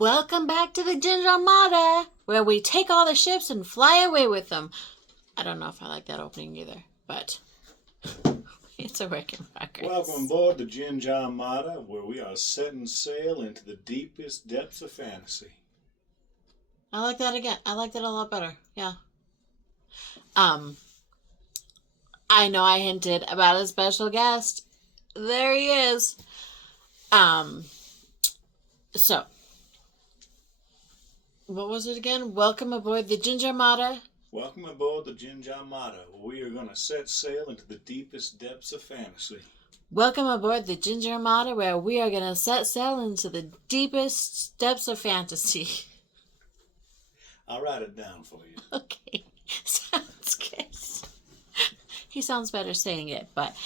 Welcome back to the Ginger Armada, where we take all the ships and fly away with them. I don't know if I like that opening either, but it's a work in progress. Welcome aboard the Ginger Armada, where we are setting sail into the deepest depths of fantasy. I like that again. I liked it a lot better. Yeah. I know I hinted about a special guest. There he is. So, what was it again? Welcome aboard the Ginger Armada. Welcome aboard the Ginger Armada, where we are going to set sail into the deepest depths of fantasy. Welcome aboard the Ginger Armada, where we are going to set sail into the deepest depths of fantasy. I'll write it down for you. Okay, sounds good. He sounds better saying it, but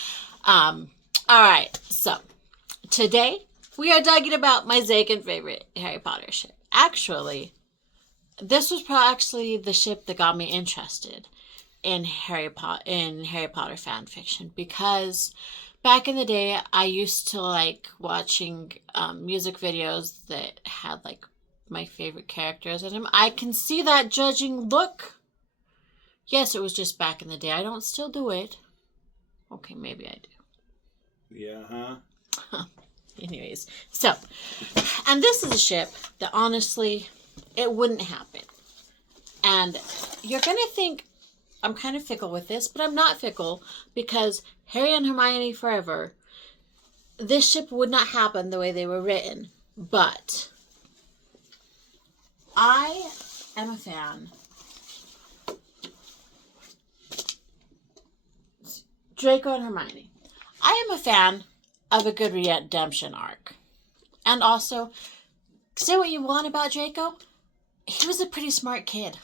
all right. So today we are talking about my second favorite Harry Potter ship. Actually, this was actually the ship that got me interested in Harry Potter fan fiction, because back in the day I used to like watching music videos that had like my favorite characters in them. I can see that judging look. Yes, it was just back in the day. I don't still do it. Okay, maybe I do. Yeah, huh? Anyways, so, and this is a ship that honestly, it wouldn't happen. And you're going to think I'm kind of fickle with this, but I'm not fickle, because Harry and Hermione forever, this ship would not happen the way they were written. But I am a fan. Draco and Hermione. I am a fan of a good redemption arc. And also, say what you want about Draco, he was a pretty smart kid.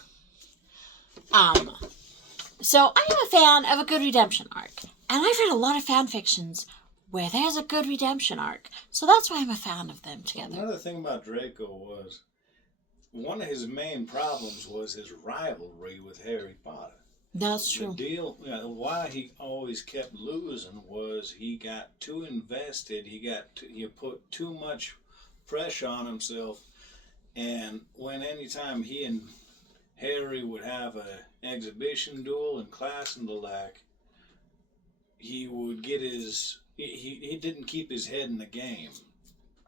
So I am a fan of a good redemption arc. And I've read a lot of fan fictions where there's a good redemption arc. So that's why I'm a fan of them together. Another thing about Draco was, one of his main problems was his rivalry with Harry Potter. That's true. The deal, why he always kept losing was he got too invested. He put too much pressure on himself, and anytime he and Harry would have an exhibition duel in class and the like, he would get he didn't keep his head in the game,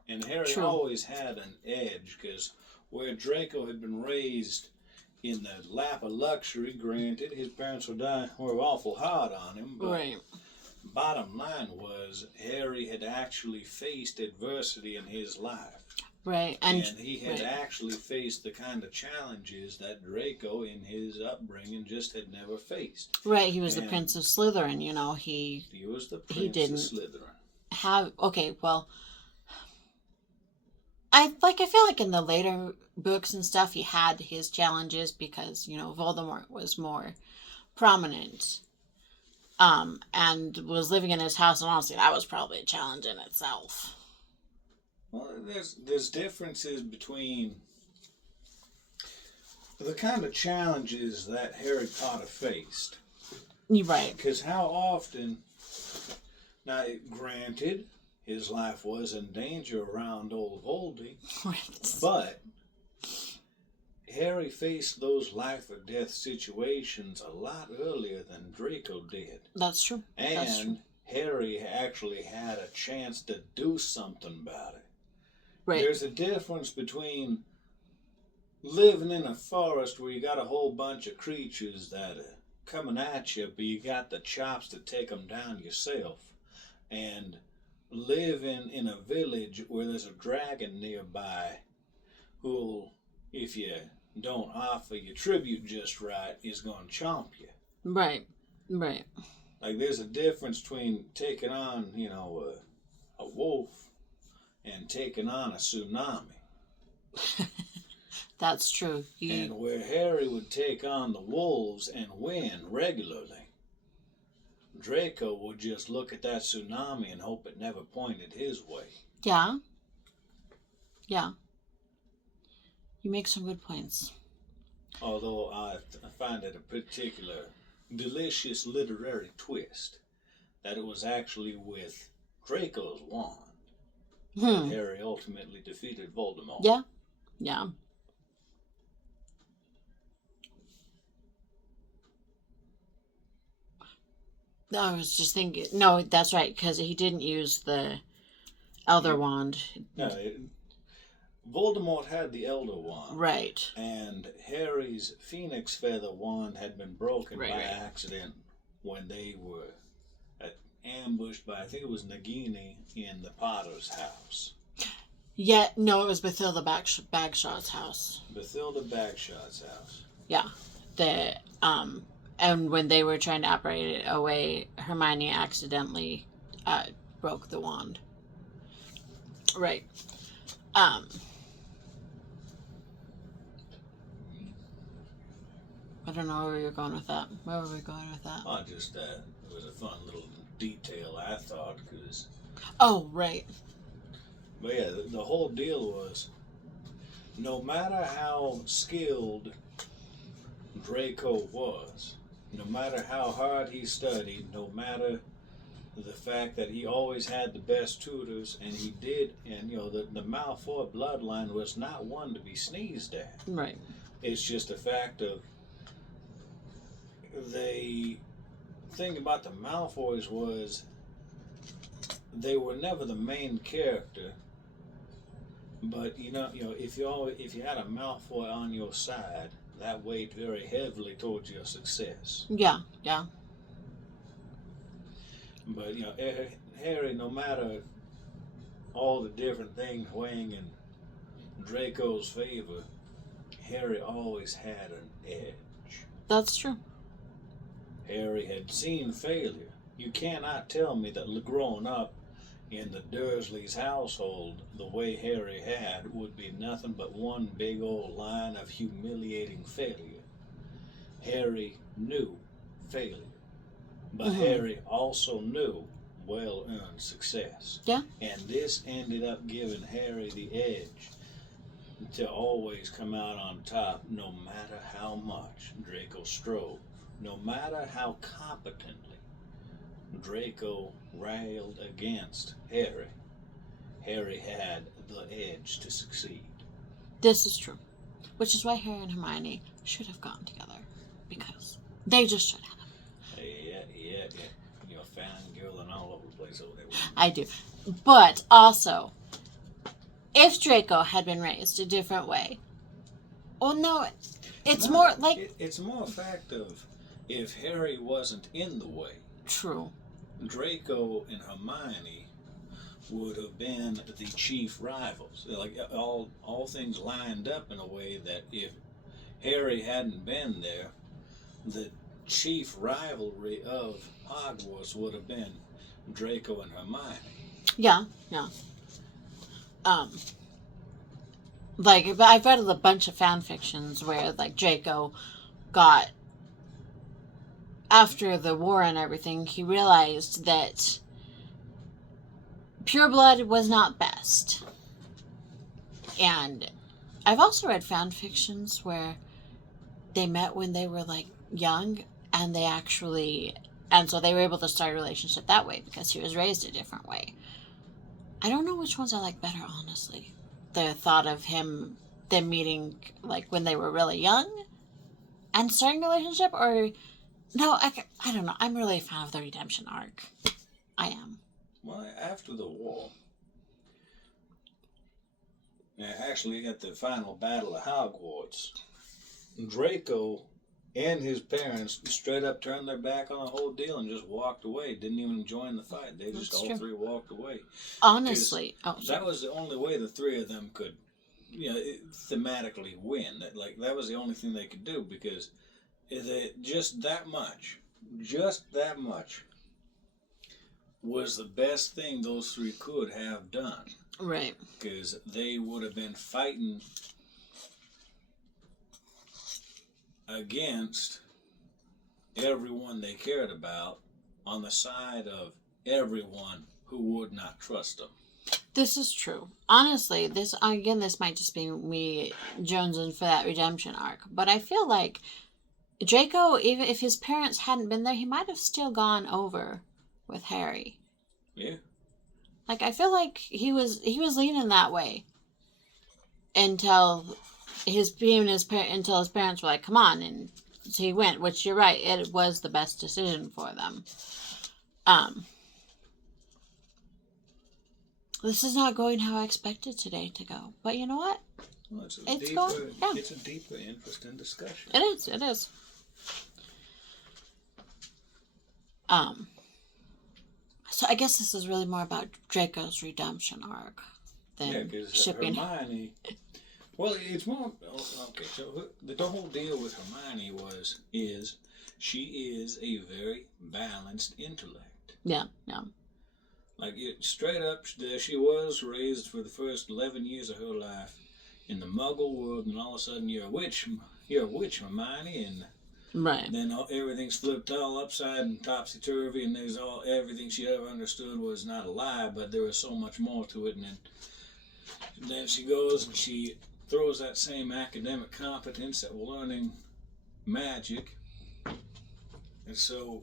and Harry always had an edge, because where Draco had been raised in the lap of luxury, granted, his parents were awful hard on him, but right. Bottom line was Harry had actually faced adversity in his life. Right. And he had actually faced the kind of challenges that Draco in his upbringing just had never faced. Right, he was the Prince of Slytherin, you know, he was the Prince of Slytherin. Okay, well, I feel like in the later books and stuff, he had his challenges because, you know, Voldemort was more prominent, and was living in his house, and honestly, that was probably a challenge in itself. Well, there's differences between the kind of challenges that Harry Potter faced. Right. Because how often, now granted, his life was in danger around old Voldy, Right. But Harry faced those life or death situations a lot earlier than Draco did. That's true. And Harry actually had a chance to do something about it. Right. There's a difference between living in a forest where you got a whole bunch of creatures that are coming at you, but you got the chops to take them down yourself, and living in a village where there's a dragon nearby who, if you don't offer your tribute just right, is going to chomp you. Right. Right. Like, there's a difference between taking on, a wolf and taking on a tsunami. That's true. And where Harry would take on the wolves and win regularly, Draco would just look at that tsunami and hope it never pointed his way. Yeah. Yeah. You make some good points. Although I find it a particular delicious literary twist that it was actually with Draco's wand that Harry ultimately defeated Voldemort. Yeah. Yeah. I was just thinking, no, that's right, because he didn't use the Elder Wand. No, Voldemort had the Elder Wand. Right. And Harry's Phoenix Feather Wand had been broken Right, by right. accident when they were ambushed by, I think it was Nagini in the Potter's house. Yeah, no, it was Bathilda Bagshot's house. Bathilda Bagshot's house. Yeah. And when they were trying to operate it away, Hermione accidentally broke the wand. Right. I don't know where we were going with that. Where were we going with that? Oh, just it was a fun little detail, I thought, because... Oh, right. But yeah, the whole deal was, no matter how skilled Draco was, no matter how hard he studied, no matter the fact that he always had the best tutors, and he did, and the Malfoy bloodline was not one to be sneezed at. Right. It's just a fact of the thing about the Malfoys was they were never the main character, but if you had a Malfoy on your side, that weighed very heavily towards your success. Yeah, yeah. But Harry, no matter all the different things weighing in Draco's favor, Harry always had an edge. That's true. Harry had seen failure. You cannot tell me that growing up in the Dursleys' household, the way Harry had would be nothing but one big old line of humiliating failure. Harry knew failure, but Harry also knew well-earned success. Yeah. And this ended up giving Harry the edge to always come out on top, no matter how much Draco strove, no matter how competently Draco railed against Harry. Harry had the edge to succeed. This is true. Which is why Harry and Hermione should have gotten together. Because they just should have. Yeah. You're fangirling all over the place over there. I do. But also, if Draco had been raised a different way, well, no, it's more like... It's more a fact of if Harry wasn't in the way. True. Draco and Hermione would have been the chief rivals. Like all things lined up in a way that if Harry hadn't been there, the chief rivalry of Hogwarts would have been Draco and Hermione. Yeah. But I've read a bunch of fan fictions where Draco got, after the war and everything, he realized that pure blood was not best. And I've also read fan fictions where they met when they were young, and so they were able to start a relationship that way because he was raised a different way. I don't know which ones I like better, honestly. The thought of them meeting when they were really young and starting a relationship, or no, I don't know. I'm really a fan of the redemption arc. I am. Well, after the war, actually at the final battle of Hogwarts, Draco and his parents straight up turned their back on the whole deal and just walked away. Didn't even join the fight. They just all three walked away. Honestly, that was the only way the three of them could, thematically win. That was the only thing they could do, because just that much was the best thing those three could have done. Right. Because they would have been fighting against everyone they cared about on the side of everyone who would not trust them. This is true. Honestly, this might just be me jonesing for that redemption arc, but I feel like Draco, even if his parents hadn't been there, he might have still gone over with Harry. Yeah. I feel like he was leaning that way. until until his parents were like, come on, and so he went, which you're right, it was the best decision for them. This is not going how I expected today to go, but you know what? Well, it's a deeper, interesting discussion. It is. So I guess this is really more about Draco's redemption arc than shipping. Hermione. Well, it's more okay. So the whole deal with Hermione is she is a very balanced intellect. Yeah. Like straight up, there she was raised for the first 11 years of her life in the Muggle world, and all of a sudden you're a witch, Hermione, and right. Then everything's flipped all upside and topsy-turvy, and everything she ever understood was not a lie, but there was so much more to it. And then she goes and she throws that same academic competence at learning magic. And so,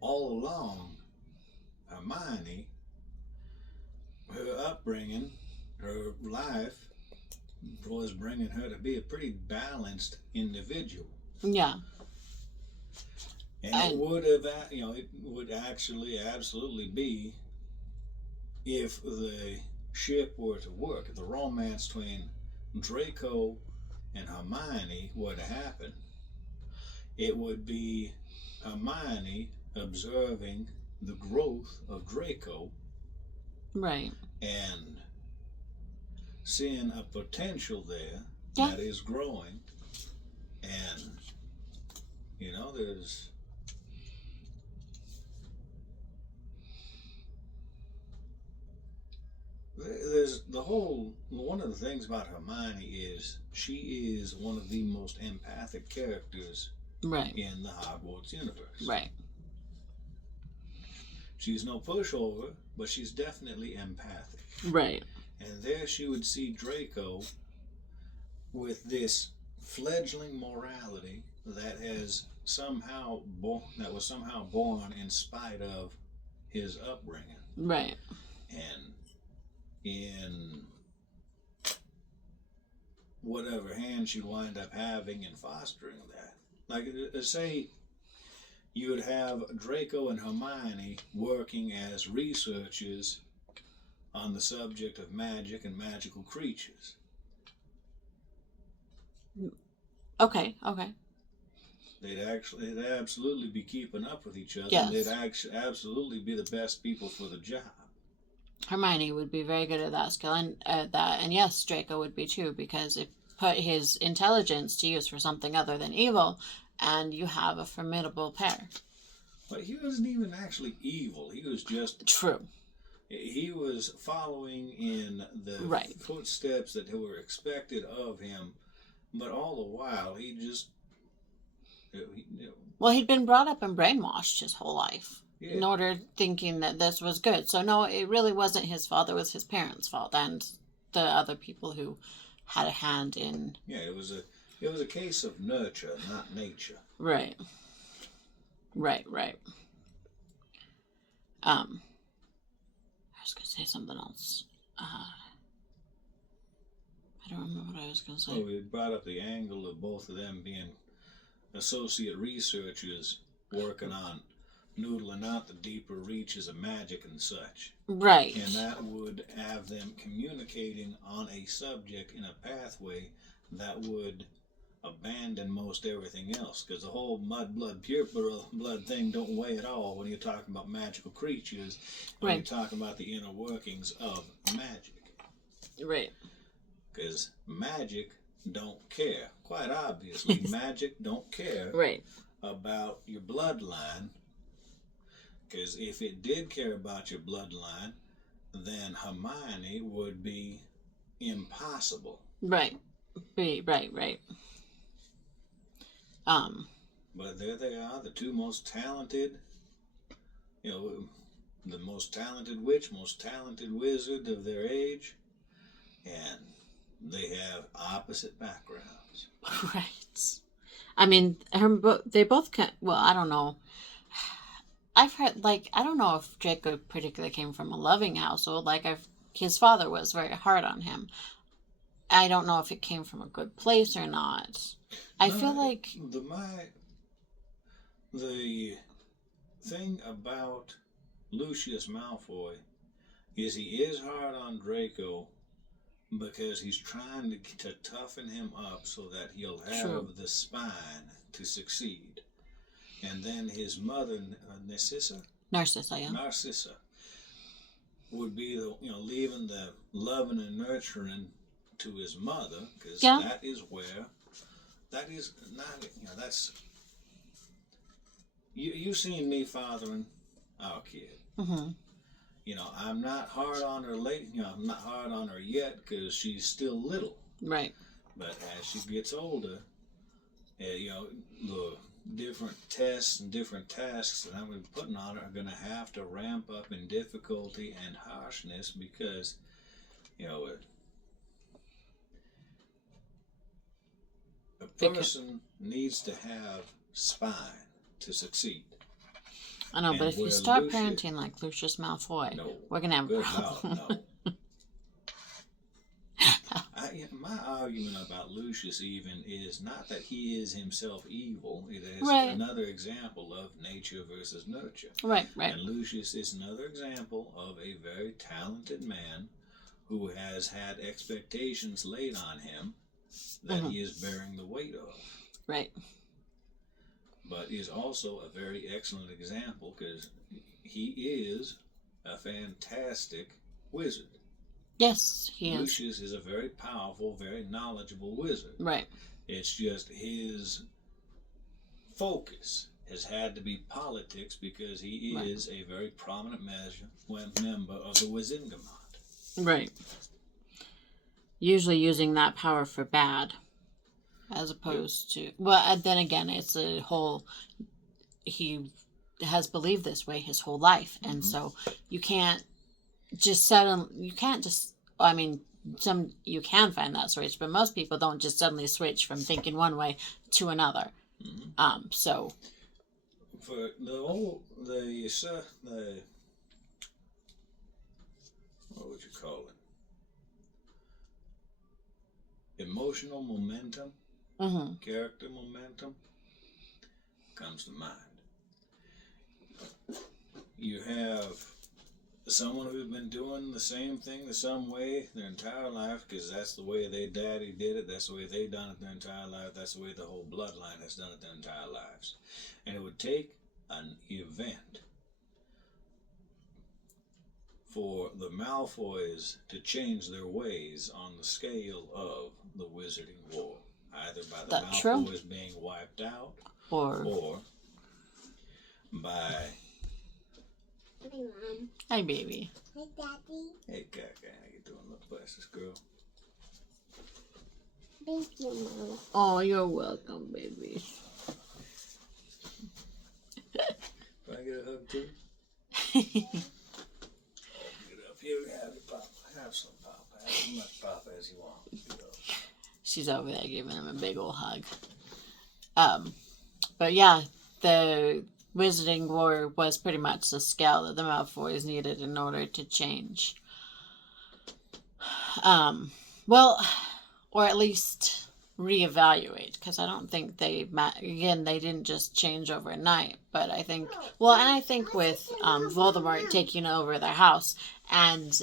all along, Hermione, her upbringing, her life, was bringing her to be a pretty balanced individual. Yeah. And it would actually absolutely be if the ship were to work, if the romance between Draco and Hermione were to happen. It would be Hermione observing the growth of Draco. Right. And seeing a potential there that is growing. And, there's one of the things about Hermione is she is one of the most empathic characters in the Hogwarts universe. Right. She's no pushover, but she's definitely empathic. Right. And there she would see Draco with this fledgling morality that was somehow born in spite of his upbringing. Right. And in whatever hand she'd wind up having in fostering that. Like, say you would have Draco and Hermione working as researchers on the subject of magic and magical creatures. Okay. They'd absolutely be keeping up with each other. Yes. And they'd absolutely be the best people for the job. Hermione would be very good at that skill, and yes, Draco would be too, because it put his intelligence to use for something other than evil, and you have a formidable pair. But he wasn't even actually evil. He was just true. He was following in the footsteps that were expected of him, but all the while he just. Well, he'd been brought up and brainwashed his whole life in order thinking that this was good. So no, it really wasn't his fault. It was his parents' fault and the other people who had a hand in. Yeah, it was a case of nurture, not nature. Right. I was going to say something else. I don't remember what I was going to say. Well, we brought up the angle of both of them being associate researchers working on noodling out the deeper reaches of magic and such. Right. And that would have them communicating on a subject in a pathway that would abandon most everything else, because the whole mud, blood, pure blood thing don't weigh at all when you're talking about magical creatures, when you're talking about the inner workings of magic. Right. Because magic don't care. Quite obviously, magic don't care about your bloodline. Because if it did care about your bloodline, then Hermione would be impossible. Right. But there they are, the two most talented, the most talented witch, most talented wizard of their age, and they have opposite backgrounds. Right. I mean, they both can. Well, I don't know. I've heard, I don't know if Draco particularly came from a loving household. His father was very hard on him. I don't know if it came from a good place or not. I feel like the thing about Lucius Malfoy is he is hard on Draco because he's trying to toughen him up so that he'll have the spine to succeed. And then his mother, Narcissa, would be the leaving the loving and nurturing to his mother, because that is not that's you've seen me fathering our kid. Mm-hmm. I'm not hard on her I'm not hard on her yet because she's still little. Right. But as she gets older, the different tests and different tasks that I'm going to be putting on her are going to have to ramp up in difficulty and harshness because, a person needs to have spine to succeed. I know, but if you start parenting like Lucius Malfoy, we're going to have a problem. No. My argument about Lucius even is not that he is himself evil. It is another example of nature versus nurture. Right. And Lucius is another example of a very talented man who has had expectations laid on him that he is bearing the weight of. Right. But is also a very excellent example because he is a fantastic wizard. Yes, he is. Lucius is a very powerful, very knowledgeable wizard. Right. It's just his focus has had to be politics because he is a very prominent member of the Wizengamot. Right. Usually using that power for bad. As opposed to... Well, then again, it's a whole... He has believed this way his whole life. And so you can't just suddenly... You can't just... I mean, you can find that switch, but most people don't just suddenly switch from thinking one way to another. So... For the what would you call it? Emotional momentum, character momentum comes to mind. You have someone who's been doing the same thing the same way their entire life because that's the way their daddy did it, that's the way they done it their entire life, that's the way the whole bloodline has done it their entire lives. And it would take an event for the Malfoys to change their ways on the scale of the Wizarding War, either by the Malfoys being wiped out or by... Hi, Mom. Hi, baby. Hi, Daddy. Hey, Kaka, how you doing, little precious girl? Thank you, Mom. Oh, you're welcome, baby. Can I get a hug too? Get up here, have your papa. Have some papa. Have as much papa as you want. She's over there giving him a big old hug. But yeah, the Wizarding War was pretty much the scale that the Malfoys needed in order to change. Well, or at least reevaluate, because I don't think they didn't just change overnight, but I think, I think with Voldemort taking over their house and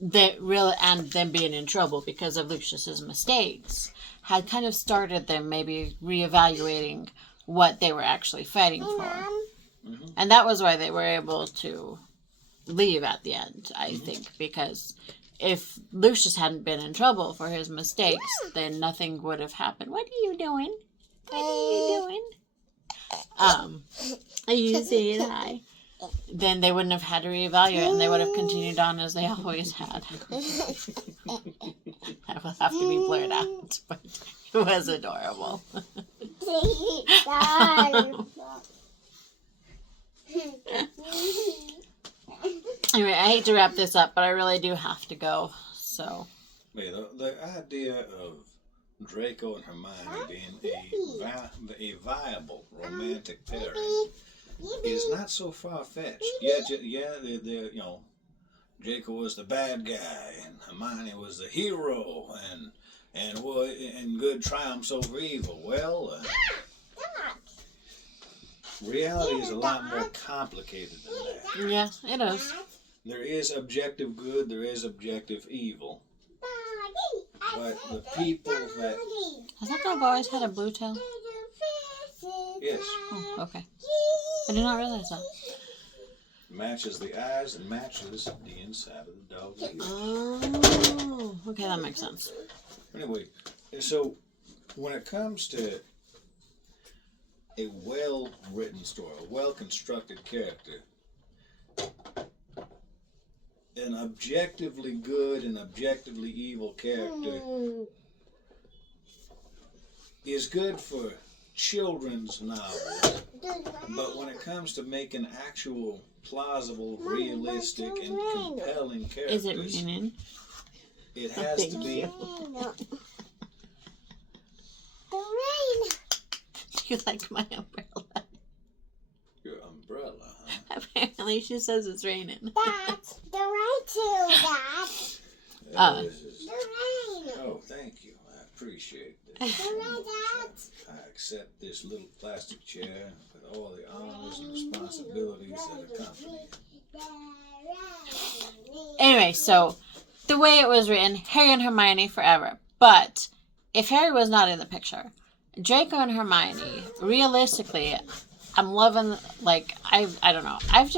them being in trouble because of Lucius's mistakes had kind of started them maybe reevaluating what they were actually fighting for. And that was why they were able to leave at the end, I think, because if Lucius hadn't been in trouble for his mistakes, then nothing would have happened. What are you doing? What are you doing? Are you saying hi? Then they wouldn't have had to reevaluate, and they would have continued on as they always had. That will have to be blurred out, but it was adorable. Anyway, I hate to wrap this up, but I really do have to go, so. The idea of Draco and Hermione being a viable romantic pairing is not so far-fetched. They're Draco was the bad guy, and Hermione was the hero, and good triumphs over evil. Well, reality is a lot more complicated than that. Yeah, it is. There is objective good, there is objective evil. But the people that... Has that dog always had a blue tail? Yes. Oh, okay. I did not realize that. Matches the eyes and matches the inside of the dog's ear. Oh, okay, that makes sense. Anyway, so when it comes to a well-written story, a well-constructed character, an objectively good and objectively evil character is good for children's novels, but when it comes to making actual, plausible, realistic, and compelling characters, Is it raining? it has to be... The rain. You like my umbrella? Your umbrella, huh? Apparently, she says it's raining. That's the rain too, Dad. That is- The rain. Oh, thank you. I appreciate The this. rain, Dad. I accept this little plastic chair with all the honors and responsibilities that accompany it. Anyway, so the way it was written, Harry and Hermione forever. But if Harry was not in the picture, Draco and Hermione, realistically, I'm loving, like, I don't know. I've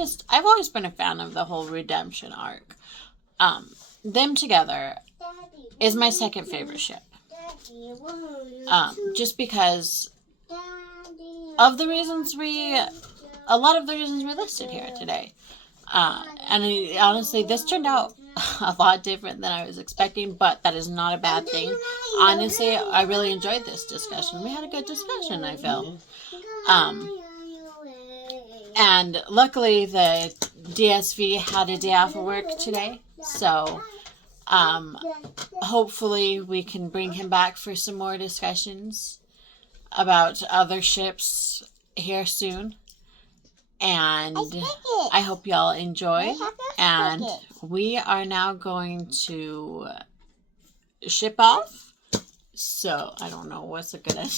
always been a fan of the whole redemption arc. Them together is my second favorite ship. Just because of the reasons a lot of the reasons we listed here today. And honestly, this turned out a lot different than I was expecting, but that is not a bad thing. Honestly, I really enjoyed this discussion. We had a good discussion, I felt. And luckily, the DSV had a day off of work today, so hopefully we can bring him back for some more discussions about other ships here soon. And I hope y'all enjoy. And we are now going to ship off. So I don't know what's a good ending.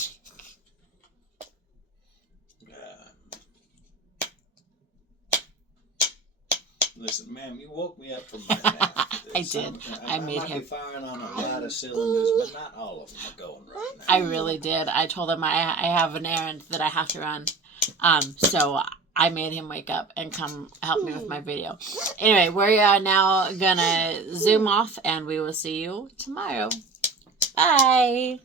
Listen, ma'am, you woke me up from my nap. I did. I made him. be firing on a lot of cylinders, but not all of them are going right now. I really did. I told him I have an errand that I have to run. So I made him wake up and come help me with my video. Anyway, we're now gonna zoom off and we will see you tomorrow. Bye.